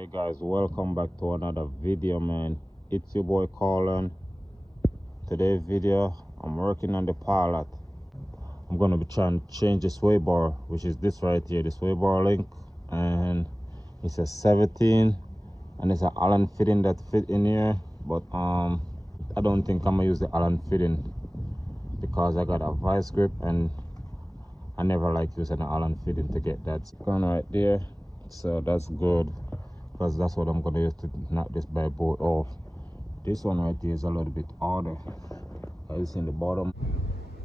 Hey guys, welcome back to another video, man. It's your boy Colin. Today's video, I'm working on the pilot. I'm gonna be trying to change the sway bar, which is this right here, the sway bar link, and it's a 17, and it's an Allen fitting that fit in here. But I don't think I'm gonna use the Allen fitting because I got a vice grip, and I never like using an Allen fitting to get that gun right there. So that's good, because that's what I'm gonna use to knock this bad board off. This one right here is a little bit harder. It's in the bottom.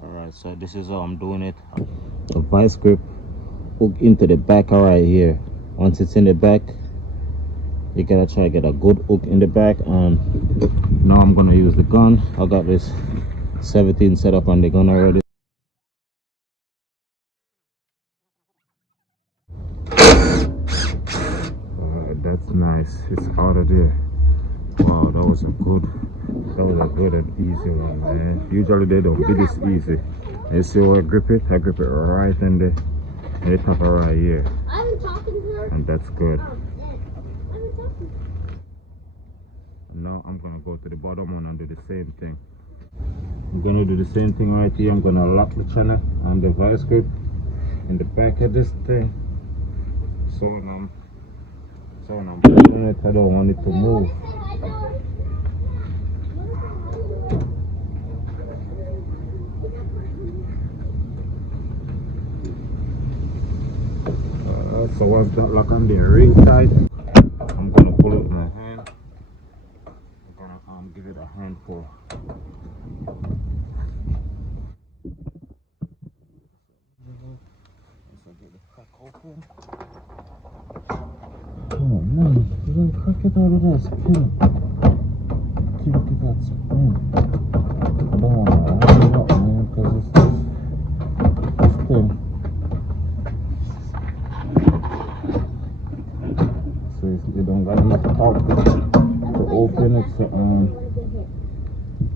All right, so this is how I'm doing it. The vice grip hook into the back right here. Once it's in the back, you gotta try to get a good hook in the back. And now I'm gonna use the gun. I got this 17 set up on the gun already. All right, that's nice. It's out of there. Wow, that was a good and easy one, man. Usually they don't do this easy. You see where I grip it? I grip it right in the top right here. And that's good. And now I'm gonna go to the bottom one and do the same thing. I'm gonna do the same thing right here. I'm gonna lock the channel and the vice grip in the back of this thing. So when I'm pulling it, I don't want it to move. So once that lock on there ring tight, I'm gonna pull it with my hand. I'm gonna give it a handful. Once I get the crack open. Oh man, you don't crack it out of that spin. Can't get that spin. I don't want to open it up, man, because it's this thing. So you don't got enough torque to open it. So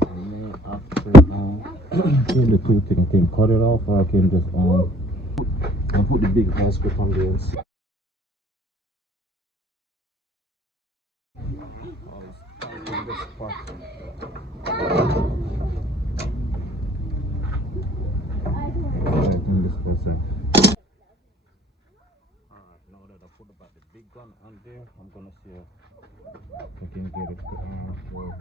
I may have to kill the two things. I can cut it off, or I can just put the big vice grip on the inside. This spot. In this person. Alright, now that I put about the big gun on there, I'm gonna see if I can get it to work.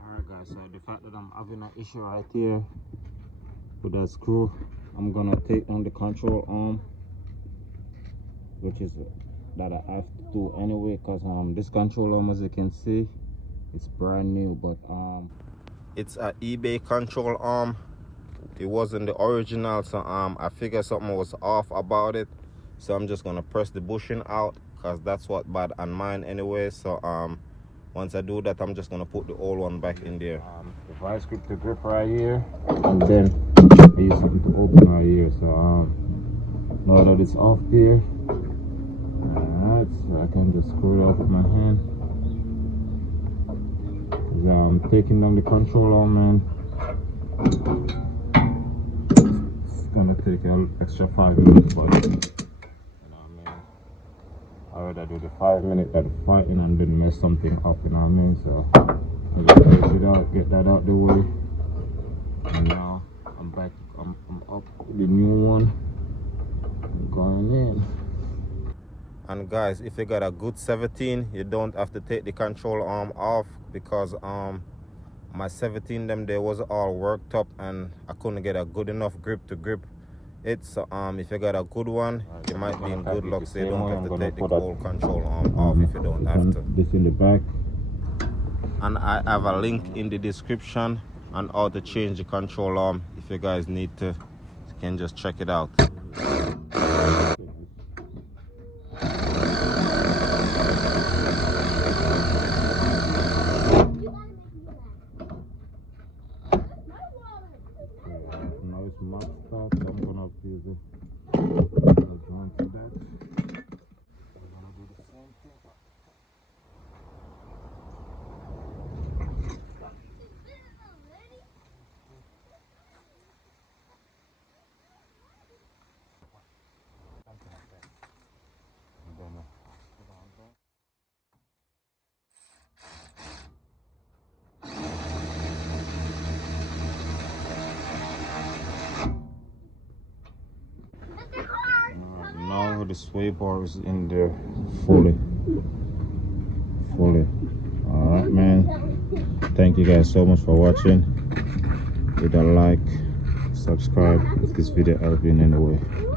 Alright guys, so the fact that I'm having an issue right here with that screw, I'm gonna take down the control arm, which is that I have to do anyway, because this control arm, as you can see, it's brand new, but it's an eBay control arm. It wasn't the original, so I figured something was off about it. So I'm just gonna press the bushing out, because that's what bad on mine anyway. So once I do that, I'm just gonna put the old one back in there. The vice grip to grip right here, and then I use something to open right here. So now that it's off there, alright, so I can just screw it off with my hand. I'm taking down the control arm, man. It's gonna take an extra 5 minutes, but you know what I mean, I rather do the 5 minutes than fighting and then mess something up, you know what I mean. So I just take it out, get that out the way, and now I'm back. I'm up with the new one. I'm going in. And guys, if you got a good 17, you don't have to take the control arm off, because my 17 them there was all worked up and I couldn't get a good enough grip to grip it. So if you got a good one, you might be in good luck, so you don't have to take the whole control arm off if you don't have to. This in the back, and I have a link in the description on how to change the control arm. If you guys need to, you can just check it out. Now it's maxed out, so I'm gonna have to use it. Joint to that. I'm gonna do the same thing. the sway bar is in there fully. All right, man, thank you guys so much for watching. Hit a like, subscribe if this video helped you in any way.